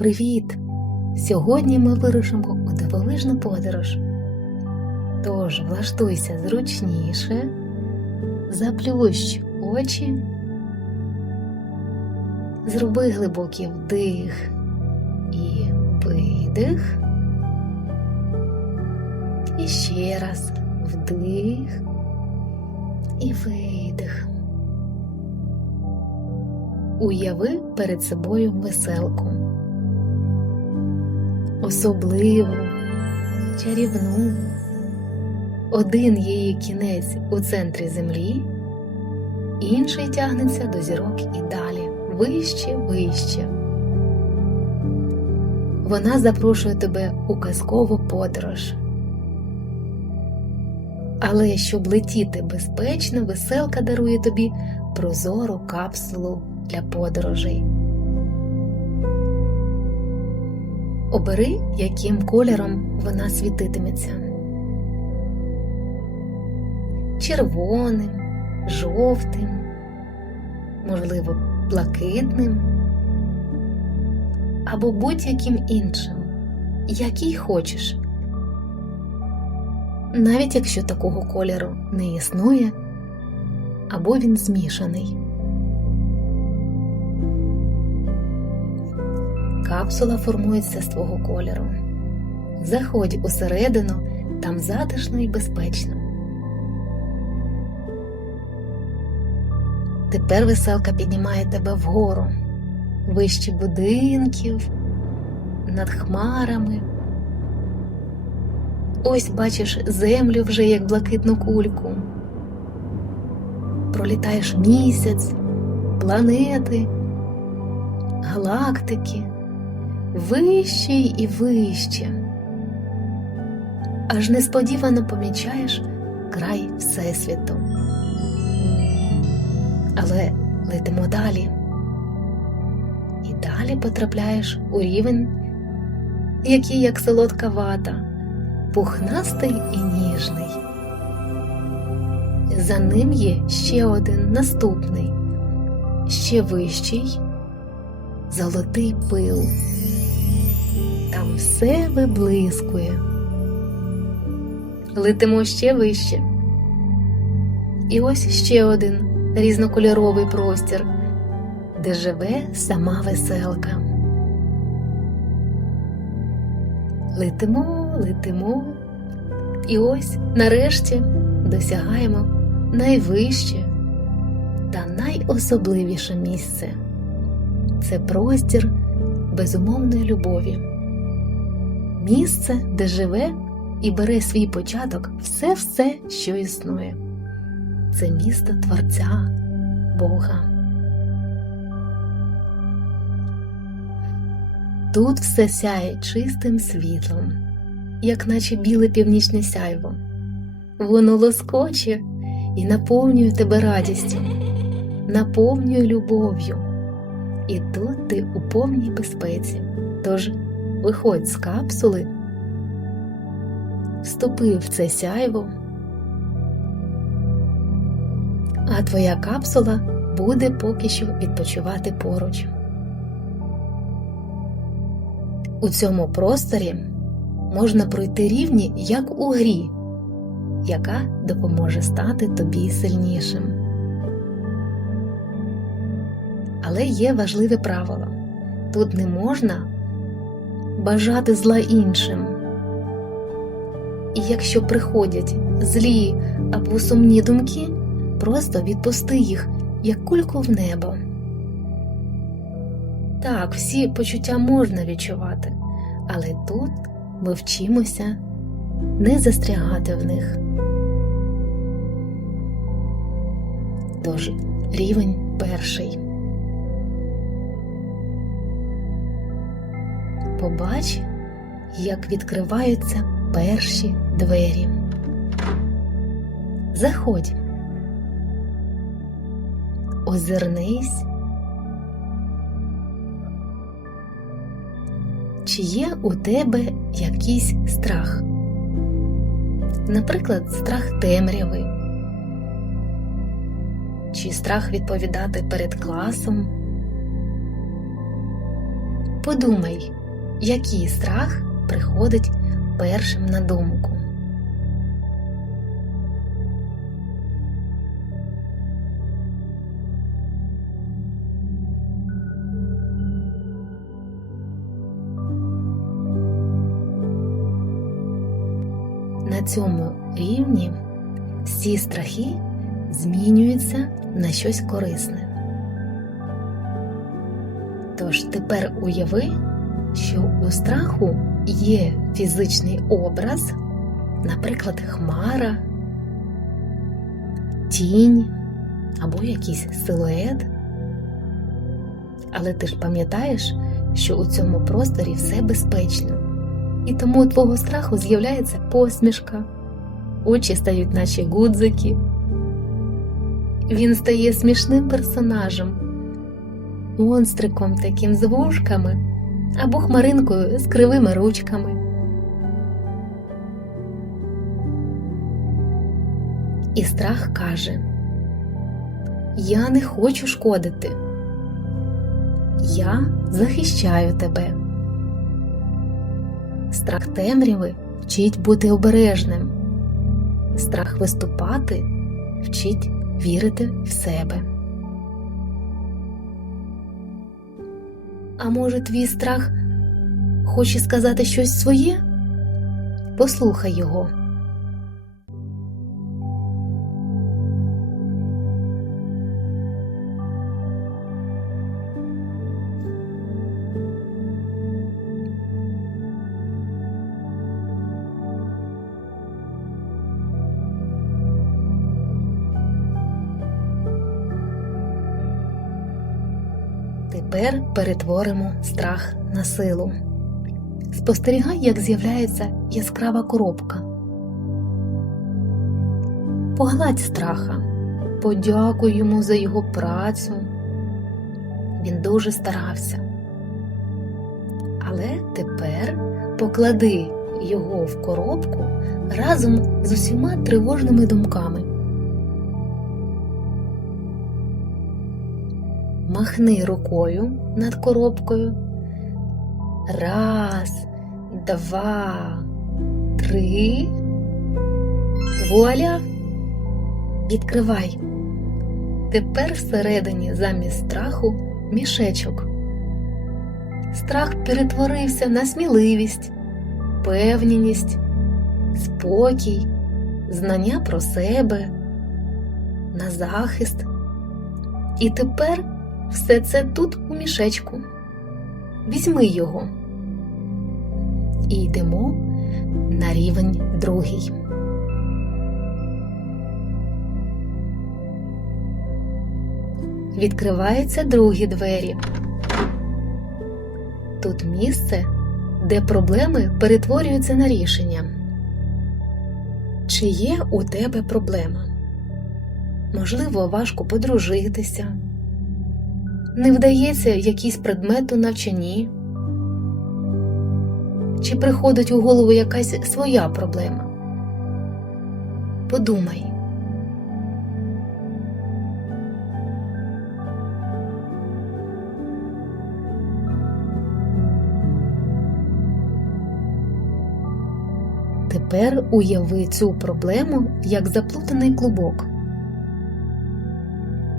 Привіт! Сьогодні ми вирушимо у дивовижну подорож. Тож влаштуйся зручніше, заплющ очі, зроби глибокий вдих і видих. І ще раз вдих і видих. Уяви перед собою веселку. Особливу, чарівну. Один її кінець у центрі землі, інший тягнеться до зірок і далі, вище, вище. Вона запрошує тебе у казкову подорож. Але щоб летіти безпечно, веселка дарує тобі прозору капсулу для подорожей. Обери, яким кольором вона світитиметься. Червоним, жовтим, можливо, блакитним або будь-яким іншим, який хочеш. Навіть якщо такого кольору не існує, або він змішаний. Капсула формується з твого кольору. Заходь усередину, там затишно і безпечно. Тепер веселка піднімає тебе вгору, вище будинків, над хмарами. Ось бачиш землю вже як блакитну кульку. Пролітаєш місяць, планети, галактики, вище і вище. Аж несподівано помічаєш край Всесвіту. Але летимо далі. І далі потрапляєш у рівень, який як солодка вата пухнастий і ніжний. За ним є ще один наступний, ще вищий золотий пил. Там все виблискує. Летимо ще вище. І ось ще один різнокольоровий простір, де живе сама веселка. Летимо, летимо, і ось нарешті досягаємо найвище та найособливіше місце це простір безумовної любові, місце, де живе і бере свій початок все-все, що існує. Це місто Творця Бога. Тут все сяє чистим світлом, як наче біле північне сяйво. Воно лоскоче і наповнює тебе радістю, наповнює любов'ю. І тут ти у повній безпеці. Тож виходь з капсули, вступи в це сяйво, а твоя капсула буде поки що відпочивати поруч. У цьому просторі можна пройти рівні, як у грі, яка допоможе стати тобі сильнішим. Але є важливе правило тут не можна бажати зла іншим. І якщо приходять злі або сумні думки, просто відпусти їх, як кульку в небо. Так, всі почуття можна відчувати, але тут ми вчимося не застрягати в них. Тож рівень перший. Побач, як відкриваються перші двері. Заходь, озирнись. Чи є у тебе якийсь страх? Наприклад, страх темряви, чи страх відповідати перед класом, Подумай, який страх приходить першим на думку. На цьому рівні всі страхи змінюються на щось корисне. Тож тепер уяви, що у страху є фізичний образ, наприклад, хмара, тінь або якийсь силует. Але ти ж пам'ятаєш, що у цьому просторі все безпечно, і тому у твого страху з'являється посмішка, очі стають наче гудзики. Він стає смішним персонажем, монстриком таким з вушками або хмаринкою з кривими ручками. І страх каже: Я не хочу шкодити. Я захищаю тебе. Страх темряви вчить бути обережним. Страх виступати вчить вірити в себе. А може, твій страх хоче сказати щось своє? Послухай його. Тепер перетворимо страх на силу. Спостерігай, як з'являється яскрава коробка. Погладь страха, подякуй йому за його працю. Він дуже старався. Але тепер поклади його в коробку разом з усіма тривожними думками. Махни рукою над коробкою. Раз, два, три. Вуаля. Відкривай. Тепер всередині замість страху мішечок. Страх перетворився на сміливість, певність, спокій, знання про себе, на захист. І тепер все це тут у мішечку. Візьми його. І йдемо на рівень другий. Відкриваються другі двері. Тут місце, де проблеми перетворюються на рішення. Чи є у тебе проблема? Можливо, важко подружитися не вдається якийсь предмет у навчанні, чи приходить у голову якась своя проблема? Подумай. Тепер уяви цю проблему як заплутаний клубок.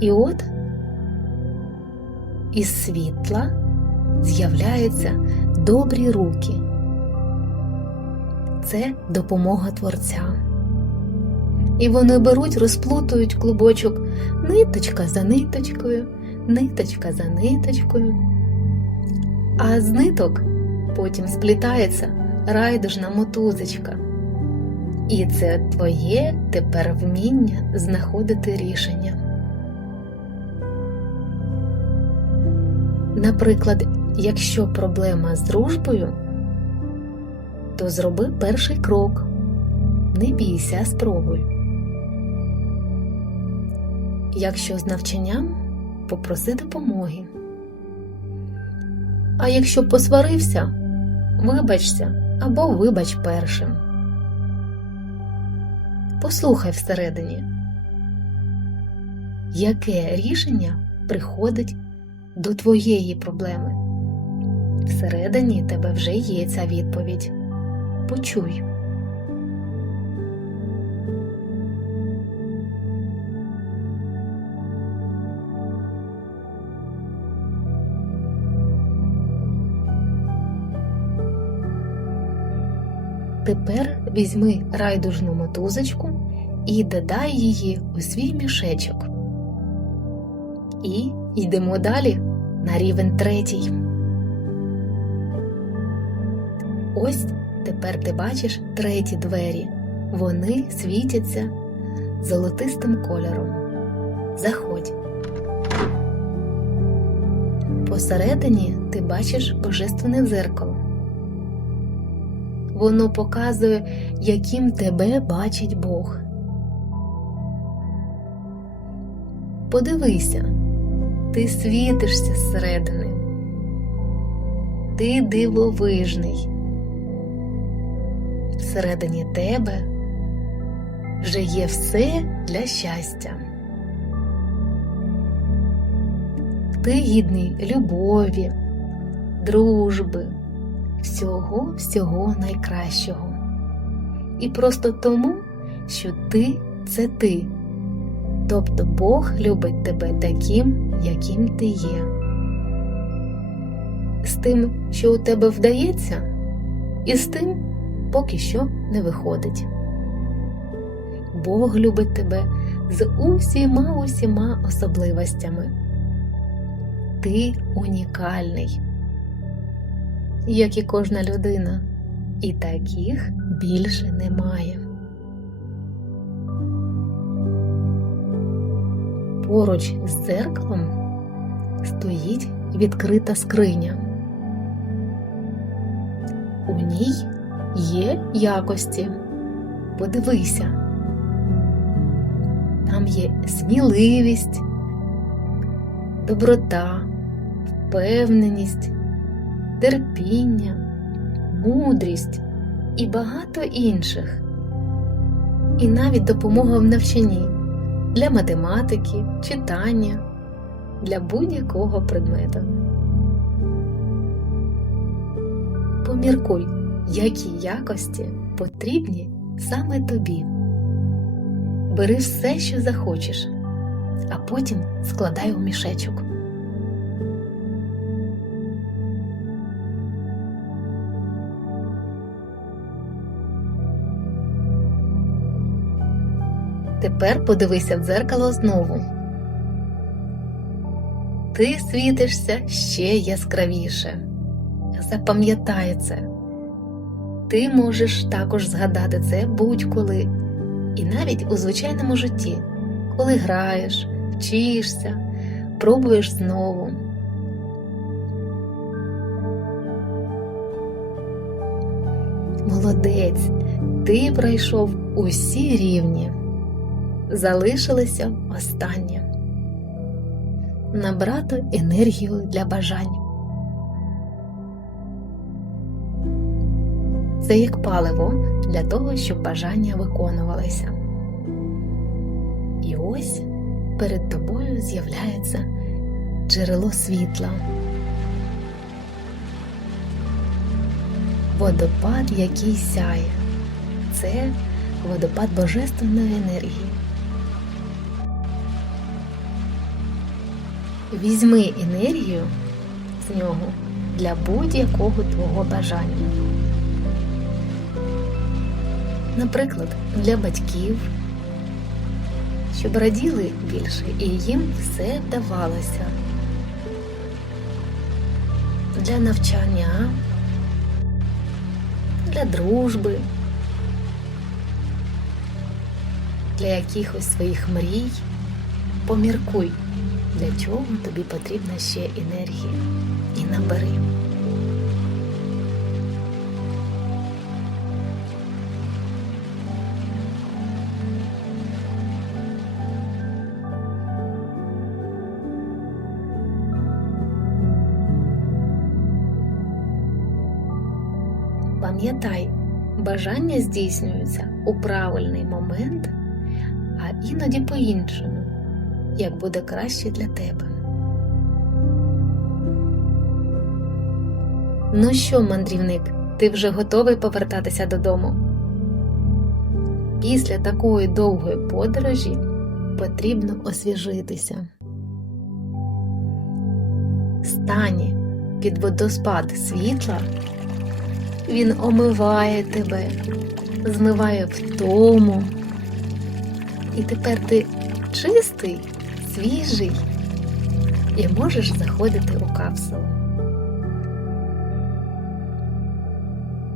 І от із світла з'являються добрі руки. Це допомога Творця. І вони беруть, розплутують клубочок ниточка за ниточкою, ниточка за ниточкою. А з ниток потім сплітається райдужна мотузочка. І це твоє тепер вміння знаходити рішення. Наприклад, якщо проблема з дружбою, то зроби перший крок, не бійся, спробуй. Якщо з навчанням, попроси допомоги. А якщо посварився, вибачся або вибач першим. Послухай всередині, яке рішення приходить до твоєї проблеми. Всередині тебе вже є ця відповідь. Почуй. Тепер візьми райдужну мотузочку і додай її у свій мішечок. І йдемо далі на рівень третій. Ось тепер ти бачиш треті двері. Вони світяться золотистим кольором. Заходь. Посередині ти бачиш божественне дзеркало. Воно показує, яким тебе бачить Бог. Подивися, ти світишся зсередини. Ти дивовижний. Всередині тебе вже є все для щастя. Ти гідний любові, дружби, всього всього найкращого. І просто тому, що ти це ти. Тобто Бог любить тебе таким, яким ти є. З тим, що у тебе вдається, і з тим, поки що не виходить. Бог любить тебе з усіма усіма особливостями. Ти унікальний, як і кожна людина, і таких більше немає. Поруч з дзеркалом стоїть відкрита скриня. У ній є якості. Подивися. Там є сміливість, доброта, впевненість, терпіння, мудрість і багато інших. І навіть допомога в навчанні для математики, читання, для будь-якого предмету. Поміркуй, які якості потрібні саме тобі. Бери все, що захочеш, а потім складай у мішечок. Тепер подивися в дзеркало знову. Ти світишся ще яскравіше. Запам'ятай це. Ти можеш також згадати це будь-коли, і навіть у звичайному житті, коли граєш, вчишся, пробуєш знову. Молодець, ти пройшов усі рівні. Залишилося останнє набрати енергію для бажань. Це як паливо для того, щоб бажання виконувалися. І ось перед тобою з'являється джерело світла, водопад, який сяє. Це водопад божественної енергії. Візьми енергію з нього для будь-якого твого бажання. Наприклад, для батьків, щоб раділи більше і їм все вдавалося. Для навчання, для дружби, для якихось своїх мрій. Поміркуй, для чого тобі потрібна ще енергія і набери. Пам'ятай, бажання здійснюються у правильний момент, а іноді по-іншому, як буде краще для тебе. Ну що, мандрівник, ти вже готовий повертатися додому? Після такої довгої подорожі потрібно освіжитися. Стань під водоспад світла, він омиває тебе, змиває втому. І тепер ти чистий, свіжий і можеш заходити у капсулу.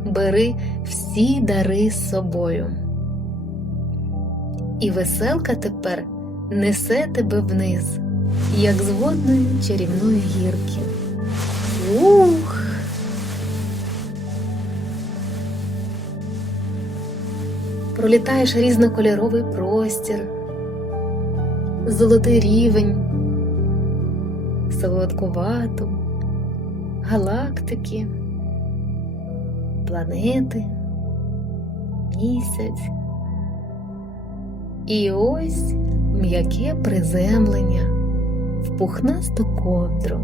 Бери всі дари з собою. І веселка тепер несе тебе вниз, як з водної чарівної гірки. Ух! Пролітаєш різнокольоровий простір, золотий рівень, солодкувату, галактики, планети, місяць. І ось м'яке приземлення в пухнасту ковдру.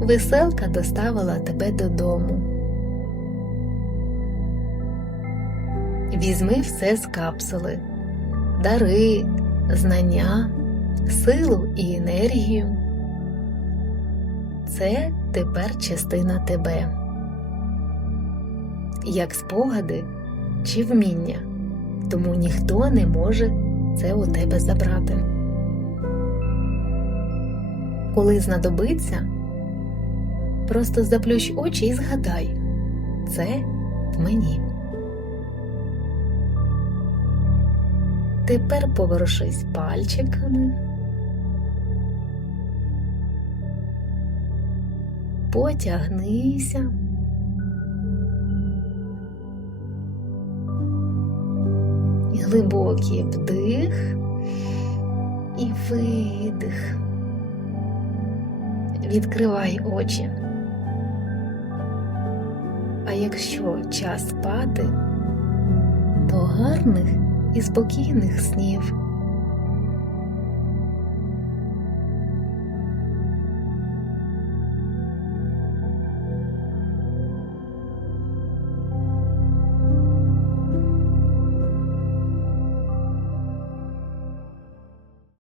Веселка доставила тебе додому. Візьми все з капсули, дари, знання, силу і енергію. Це тепер частина тебе, як спогади чи вміння, тому ніхто не може це у тебе забрати. Коли знадобиться, просто заплющ очі і згадай це в мені. Тепер поворушись пальчиками. Потягнися. Глибокий вдих і видих. Відкривай очі. А якщо час спати, то гарних і спокійних снів.